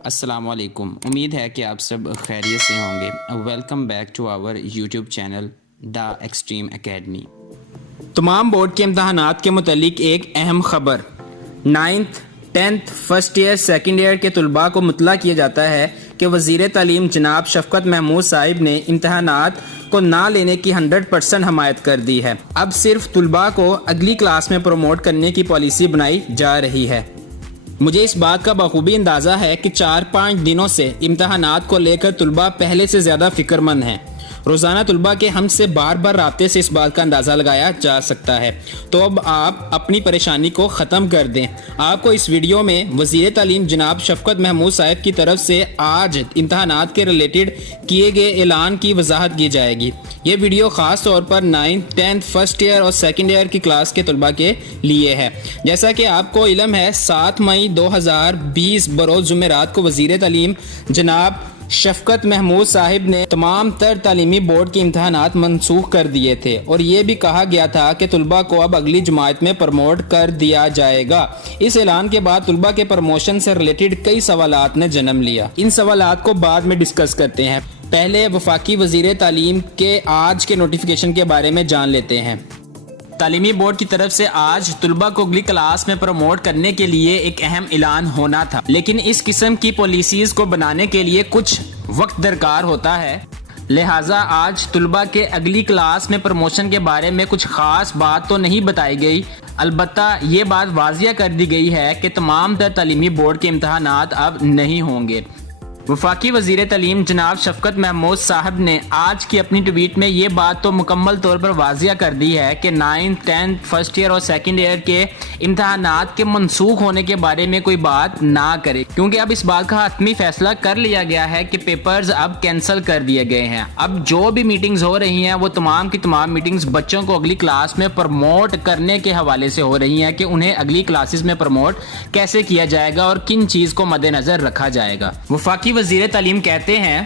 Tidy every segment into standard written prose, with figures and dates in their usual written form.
السلام علیکم، امید ہے کہ آپ سب خیریت سے ہوں گے۔ Welcome back to our YouTube channel the extreme academy. تمام بورڈ کے امتحانات کے متعلق ایک اہم خبر۔ 9th 10th first year second year کے طلباء کو مطلع کیا جاتا ہے کہ وزیر تعلیم جناب شفقت محمود صاحب نے امتحانات کو نہ لینے کی 100% حمایت کر دی ہے۔ اب صرف طلباء کو اگلی کلاس میں پروموٹ کرنے کی پالیسی بنائی جا رہی ہے۔ مجھے اس بات کا بخوبی اندازہ ہے کہ 4-5 دنوں سے امتحانات کو لے کر طلباء پہلے سے زیادہ فکر مند ہیں۔ روزانہ طلباء کے ہم سے بار بار رابطے سے اس بات کا اندازہ لگایا جا سکتا ہے۔ تو اب آپ اپنی پریشانی کو ختم کر دیں۔ آپ کو اس ویڈیو میں وزیر تعلیم جناب شفقت محمود صاحب کی طرف سے آج امتحانات کے ریلیٹڈ کیے گئے اعلان کی وضاحت کی جائے گی۔ یہ ویڈیو خاص طور پر 9th 10th فرسٹ ایئر اور سیکنڈ ایئر کی کلاس کے طلباء کے لیے ہے۔ جیسا کہ آپ کو علم ہے، 7 مئی 2020 بروز جمعرات کو وزیر تعلیم جناب شفقت محمود صاحب نے تمام تر تعلیمی بورڈ کے امتحانات منسوخ کر دیے تھے، اور یہ بھی کہا گیا تھا کہ طلباء کو اب اگلی جماعت میں پروموٹ کر دیا جائے گا۔ اس اعلان کے بعد طلباء کے پروموشن سے ریلیٹڈ کئی سوالات نے جنم لیا۔ ان سوالات کو بعد میں ڈسکس کرتے ہیں۔ پہلے وفاقی وزیر تعلیم کے آج کے نوٹیفیکیشن کے بارے میں جان لیتے ہیں۔ تعلیمی بورڈ کی طرف سے آج طلباء کو اگلی کلاس میں پروموٹ کرنے کے لیے ایک اہم اعلان ہونا تھا، لیکن اس قسم کی پالیسیز کو بنانے کے لیے کچھ وقت درکار ہوتا ہے، لہٰذا آج طلباء کے اگلی کلاس میں پروموشن کے بارے میں کچھ خاص بات تو نہیں بتائی گئی، البتہ یہ بات واضح کر دی گئی ہے کہ تمام تر تعلیمی بورڈ کے امتحانات اب نہیں ہوں گے۔ وفاقی وزیر تعلیم جناب شفقت محمود صاحب نے آج کی اپنی ٹویٹ میں یہ بات تو مکمل طور پر واضح کر دی ہے کہ 9th 10th فرسٹ ایئر اور سیکنڈ ایئر کے امتحانات کے منسوخ ہونے کے بارے میں کوئی بات نہ کرے، کیونکہ اب اس بات کا حتمی فیصلہ کر لیا گیا ہے کہ پیپرز اب کینسل کر دیے گئے ہیں۔ اب جو بھی میٹنگز ہو رہی ہیں وہ تمام کی تمام میٹنگز بچوں کو اگلی کلاس میں پروموٹ کرنے کے حوالے سے ہو رہی ہیں کہ انہیں اگلی کلاسز میں پروموٹ کیسے کیا جائے گا اور کن چیز کو مد نظر رکھا جائے گا۔ وفاقی وزیر تعلیم کہتے ہیں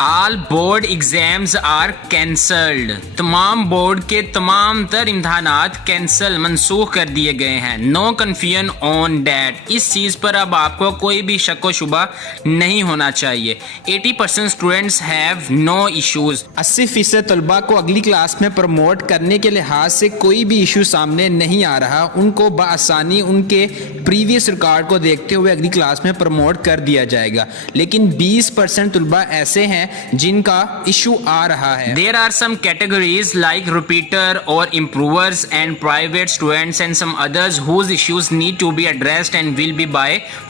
آل بورڈ ایگزامز آر کینسلڈ، تمام بورڈ کے تمام تر امتحانات کینسل منسوخ کر دیے گئے ہیں۔ نو کنفیوژن آن دیٹ، اس چیز پر اب آپ کو کوئی بھی شک و شبہ نہیں ہونا چاہیے۔ 80% اسٹوڈنٹس ہیو نو ایشوز، 80% طلباء کو اگلی کلاس میں پروموٹ کرنے کے لحاظ سے کوئی بھی ایشو سامنے نہیں آ رہا، ان کو بآسانی ان کے پریویس ریکارڈ کو دیکھتے ہوئے اگلی کلاس میں پروموٹ کر دیا جائے گا، لیکن 20% طلباء ایسے ہیں جن کا ایشو آ رہا ہے۔ There are some categories like repeater or improvers and private students and some others whose issues need to be addressed and will be by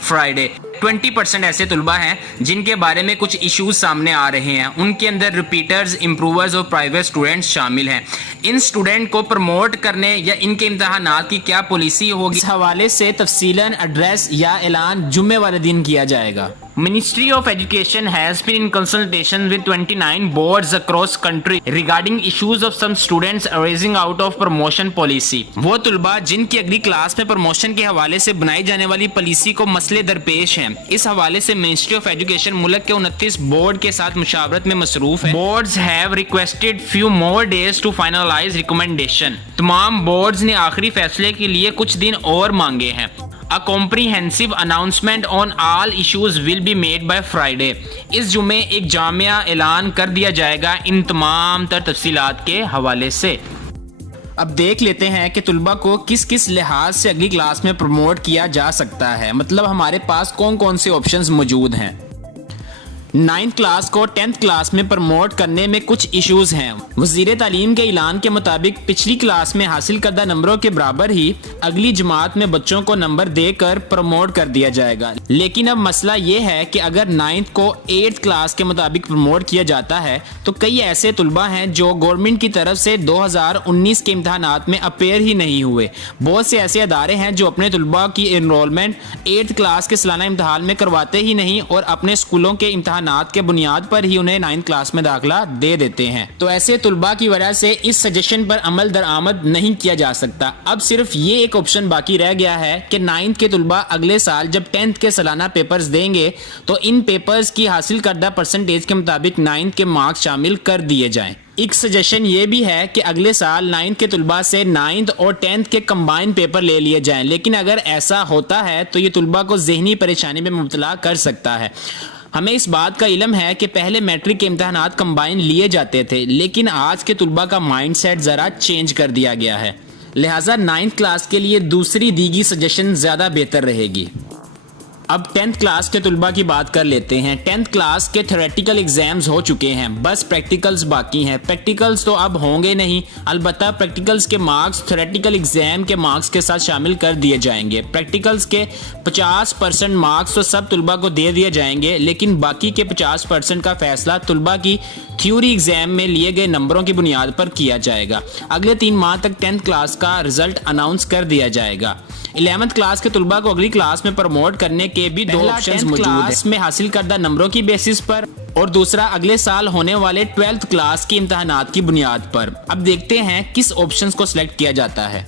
Friday۔ 20% ایسے طلباء ہیں جن کے بارے میں کچھ ایشوز سامنے آ رہے ہیں، ان کے اندر ریپیٹرز، امپروورز اور پرائیویٹ اسٹوڈنٹس شامل ہیں۔ ان اسٹوڈنٹ کو پروموٹ کرنے یا ان کے امتحانات کی کیا پالیسی ہوگی، اس حوالے سے تفصیلاً ایڈریس یا اعلان جمعے والے دن کیا جائے گا۔ Ministry of Education has been in consultation with 29 boards across country regarding issues of some students arising out of promotion policy۔ وہ طلباء جن کی اگلی کلاس میں پروموشن کے حوالے سے بنائی جانے والی پالیسی کو مسئلے درپیش ہیں، اس حوالے سے منسٹری آف ایجوکیشن ملک کے 29 بورڈ کے ساتھ مشاورت میں مصروف ہے۔ Boards have requested few more days to finalize recommendation۔ تمام بورڈز نے آخری فیصلے کے لیے کچھ دن اور مانگے ہیں۔ A comprehensive announcement on all issues will be made by Friday۔ اس جمعے ایک جامع اعلان کر دیا جائے گا ان تمام تر تفصیلات کے حوالے سے۔ اب دیکھ لیتے ہیں کہ طلباء کو کس کس لحاظ سے اگلی کلاس میں پروموٹ کیا جا سکتا ہے، مطلب ہمارے پاس کون کون سے آپشنز موجود ہیں۔ 9th کلاس کو 10th کلاس میں پروموٹ کرنے میں کچھ ایشوز ہیں۔ وزیر تعلیم کے اعلان کے مطابق پچھلی کلاس میں حاصل کردہ نمبروں کے برابر ہی اگلی جماعت میں بچوں کو نمبر دے کر پروموٹ کر دیا جائے گا، لیکن اب مسئلہ یہ ہے کہ اگر 9th کو 8th کلاس کے مطابق پروموٹ کیا جاتا ہے تو کئی ایسے طلباء ہیں جو گورنمنٹ کی طرف سے 2019 کے امتحانات میں اپیئر ہی نہیں ہوئے۔ بہت سے ایسے ادارے ہیں جو اپنے طلباء کی انرولمنٹ 8th کلاس کے سالانہ امتحان میں کرواتے ہی نہیں اور اپنے اسکولوں کے امتحان امتحانات کے بنیاد پر ہی انہیں 9th کلاس میں داخلہ دے دیتے ہیں۔ تو ایسے طلباء کی وجہ سے اس سجیشن پر عمل درآمد نہیں کیا جا سکتا۔ اب صرف یہ ایک آپشن باقی رہ گیا ہے کہ 9th کے طلباء اگلے سال جب 10th کے سالانہ پیپرز دیں گے تو ان پیپرز کی حاصل کردہ پرسنٹیج کے مطابق 9th کے مارکس شامل کر دیے جائیں۔ ایک سجیشن یہ بھی ہے کہ اگلے سال 9th کے طلباء سے 9th اور 10th کے کمبائن پیپر لے لیے جائیں، لیکن اگر ایسا ہوتا ہے تو یہ طلباء کو ذہنی پریشانی میں مبتلا کر سکتا ہے۔ ہمیں اس بات کا علم ہے کہ پہلے میٹرک کے امتحانات کمبائن لیے جاتے تھے، لیکن آج کے طلباء کا مائنڈ سیٹ ذرا چینج کر دیا گیا ہے، لہٰذا 9th کلاس کے لیے دوسری دی گئی سجیشن زیادہ بہتر رہے گی۔ اب 10th کلاس کے طلباء کی بات کر لیتے ہیں۔ 10th کلاس کے تھیوریٹیکل ایگزامز ہو چکے ہیں، بس پریکٹیکلز باقی ہیں۔ پریکٹیکلز تو اب ہوں گے نہیں، البتہ پریکٹیکلز کے مارکس تھیوریٹیکل ایگزام کے مارکس کے ساتھ شامل کر دیے جائیں گے۔ پریکٹیکلز کے 50% مارکس تو سب طلباء کو دے دیے جائیں گے، لیکن باقی کے 50% کا فیصلہ طلباء کی تھیوری ایگزام میں لیے گئے نمبروں کی بنیاد پر کیا جائے گا۔ اگلے 3 ماہ تک 10th کلاس کا رزلٹ اناؤنس کر دیا جائے گا۔ 11th کلاس کے طلباء کو اگلی کلاس میں پروموٹ کرنے کے بھی 2 آپشنز موجود ہیں، کلاس میں حاصل کردہ نمبروں کی بیسس پر اور دوسرا اگلے سال ہونے والے 12th کلاس کی امتحانات کی بنیاد پر۔ اب دیکھتے ہیں کس آپشنز کو سلیکٹ کیا جاتا ہے۔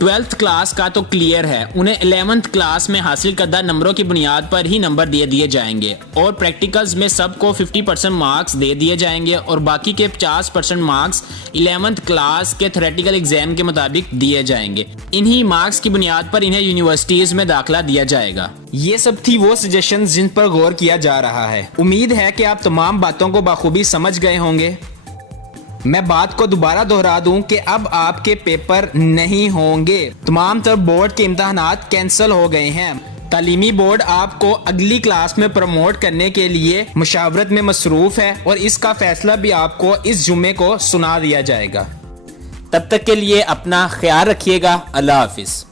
12th کلاس کا تو کلیئر ہے، انہیں 11th کلاس میں حاصل کردہ نمبروں کی بنیاد پر ہی نمبر دیے جائیں گے، اور پریکٹیکلز میں سب کو 50% مارکس دے دیے جائیں گے، اور باقی کے 50% مارکس 11th کلاس کے تھیوریٹیکل ایگزام کے مطابق دیے جائیں گے۔ انہی مارکس کی بنیاد پر انہیں یونیورسٹیز میں داخلہ دیا جائے گا۔ یہ سب تھی وہ سجیشنز جن پر غور کیا جا رہا ہے۔ امید ہے کہ آپ تمام باتوں کو بخوبی سمجھ گئے ہوں گے۔ میں بات کو دوبارہ دہرا دوں کہ اب آپ کے پیپر نہیں ہوں گے، تمام تر بورڈ کے امتحانات کینسل ہو گئے ہیں۔ تعلیمی بورڈ آپ کو اگلی کلاس میں پروموٹ کرنے کے لیے مشاورت میں مصروف ہے، اور اس کا فیصلہ بھی آپ کو اس جمعے کو سنا دیا جائے گا۔ تب تک کے لیے اپنا خیال رکھیے گا۔ اللہ حافظ۔